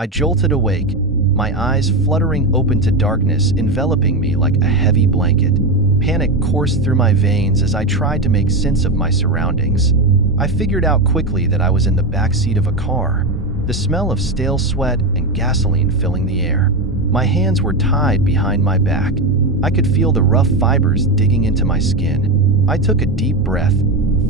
I jolted awake, my eyes fluttering open to darkness enveloping me like a heavy blanket. Panic coursed through my veins as I tried to make sense of my surroundings. I figured out quickly that I was in the backseat of a car, the smell of stale sweat and gasoline filling the air. My hands were tied behind my back. I could feel the rough fibers digging into my skin. I took a deep breath,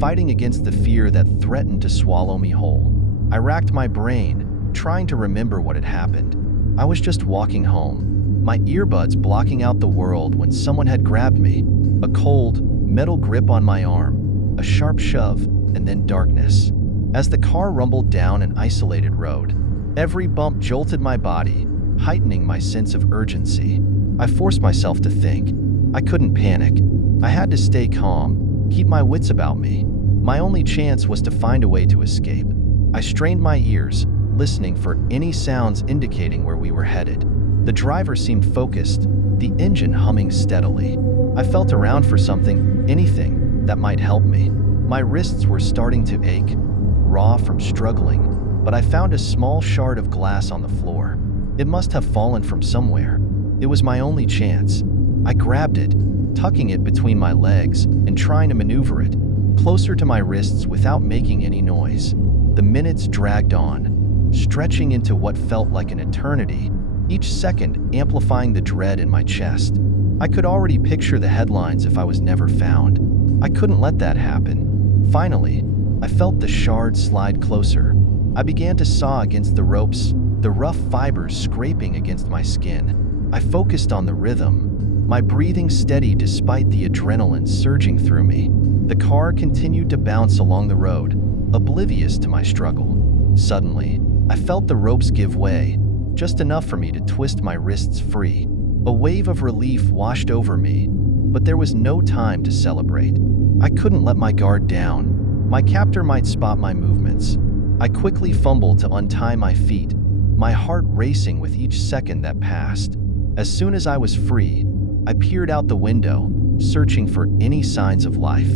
fighting against the fear that threatened to swallow me whole. I racked my brain, trying to remember what had happened. I was just walking home, my earbuds blocking out the world when someone had grabbed me. A cold, metal grip on my arm, a sharp shove, and then darkness. As the car rumbled down an isolated road, every bump jolted my body, heightening my sense of urgency. I forced myself to think. I couldn't panic. I had to stay calm, keep my wits about me. My only chance was to find a way to escape. I strained my ears, listening for any sounds indicating where we were headed. The driver seemed focused, the engine humming steadily. I felt around for something, anything, that might help me. My wrists were starting to ache, raw from struggling, but I found a small shard of glass on the floor. It must have fallen from somewhere. It was my only chance. I grabbed it, tucking it between my legs and trying to maneuver it closer to my wrists without making any noise. The minutes dragged on, stretching into what felt like an eternity, each second amplifying the dread in my chest. I could already picture the headlines if I was never found. I couldn't let that happen. Finally, I felt the shard slide closer. I began to saw against the ropes, the rough fibers scraping against my skin. I focused on the rhythm, my breathing steady despite the adrenaline surging through me. The car continued to bounce along the road, oblivious to my struggle. Suddenly, I felt the ropes give way, just enough for me to twist my wrists free. A wave of relief washed over me, but there was no time to celebrate. I couldn't let my guard down. My captor might spot my movements. I quickly fumbled to untie my feet, my heart racing with each second that passed. As soon as I was free, I peered out the window, searching for any signs of life.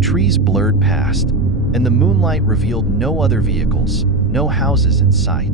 Trees blurred past, and the moonlight revealed no other vehicles, no houses in sight.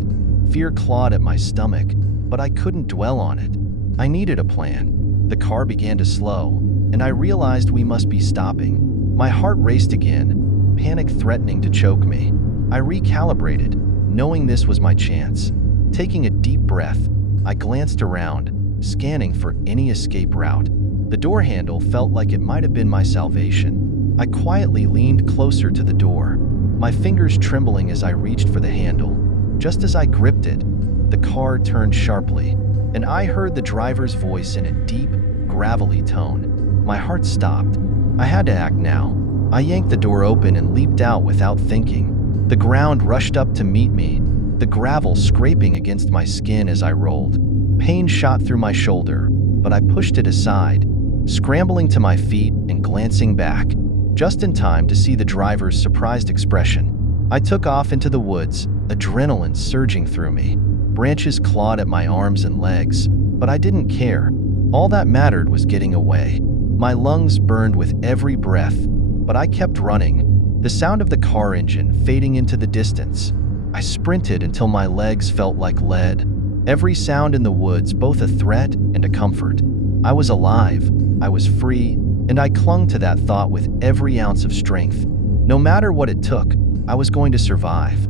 Fear clawed at my stomach, but I couldn't dwell on it. I needed a plan. The car began to slow, and I realized we must be stopping. My heart raced again, panic threatening to choke me. I recalibrated, knowing this was my chance. Taking a deep breath, I glanced around, scanning for any escape route. The door handle felt like it might have been my salvation. I quietly leaned closer to the door, my fingers trembling as I reached for the handle. Just as I gripped it, the car turned sharply, and I heard the driver's voice in a deep, gravelly tone. My heart stopped. I had to act now. I yanked the door open and leaped out without thinking. The ground rushed up to meet me, the gravel scraping against my skin as I rolled. Pain shot through my shoulder, but I pushed it aside, scrambling to my feet and glancing back, just in time to see the driver's surprised expression. I took off into the woods, adrenaline surging through me. Branches clawed at my arms and legs, but I didn't care. All that mattered was getting away. My lungs burned with every breath, but I kept running, the sound of the car engine fading into the distance. I sprinted until my legs felt like lead, every sound in the woods both a threat and a comfort. I was alive, I was free, and I clung to that thought with every ounce of strength. No matter what it took, I was going to survive.